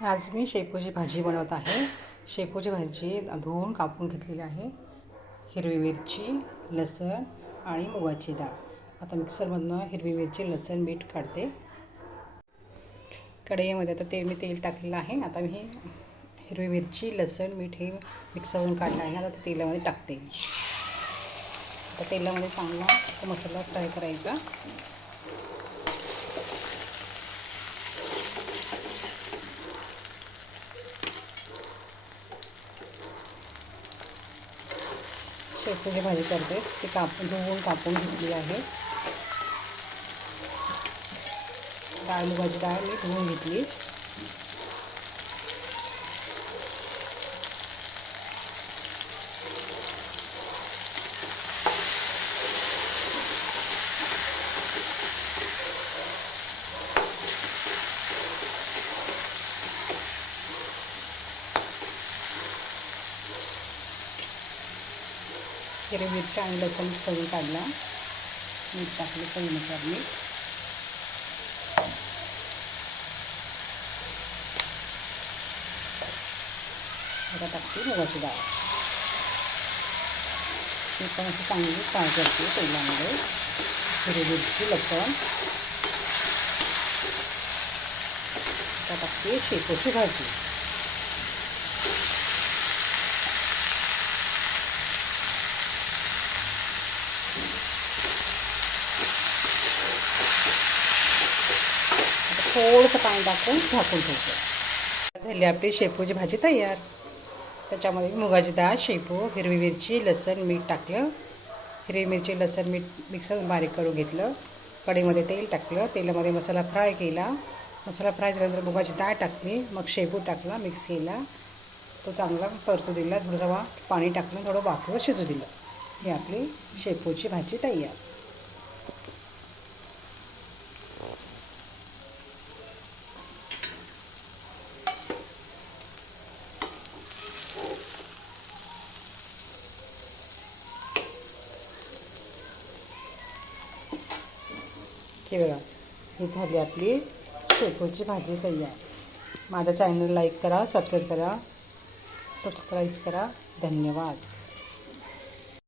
आज मी शेपूची भाजी बनवत आहे। शेपूची भाजी धुवून कापून घेतलेली आहे। हिरवी मिरची, लसूण आणि मुगाची डाळ। आता मिक्सरमधून हिरवी मिरची, लसूण, मीठ काढते। कढईमध्ये आता तेल टाकलेलं आहे। आता मी हिरवी मिरची, लसूण, मीठ हे मिक्सरवरून काढलं आहे। आता तेलामध्ये टाकते। आता तेलामध्ये चांगला मसाला फ्राय करायचा। शेपूची भाजी करते ती धुवून कापून घेतली आहे। मुगाची डाळ मी धुवून घेतली। हिरवी मिरची आणि लसूण सगळं काढला। मीठ टाकलं चवीनुसार मीठ। आता टाकते मुगाची डाळ। मी पण अशी चांगली फ्राय करते तेलामध्ये। हिरवी मिरची, लसूण। आता टाकते शेपूची भाजी। थोडंसं पाणी टाकून झाकून ठेवते। झाली आपली शेपूची भाजी तयार। त्याच्यामध्ये मुगाची डाळ, शेपू, हिरवी मिरची, लसूण, मीठ टाकलं। हिरवी मिरची, लसूण, मीठ मिक्सर बारीक करून घेतलं। कढईमध्ये तेल टाकलं। तेलामध्ये मसाला फ्राय केला। मसाला फ्राय झाल्यानंतर मुगाची डाळ टाकली। मग शेपू टाकला, मिक्स केला, तो चांगला परतू दिला। थोडंसं पाणी टाकलं, थोडं वाफवर शिजू दिलं। ही आपली शेपूची भाजी तयार। हे बघा, ही झाली आपली शेपूची भाजी तयार। माझ्या चॅनल लाईक करा, सबस्क्राईब करा। धन्यवाद।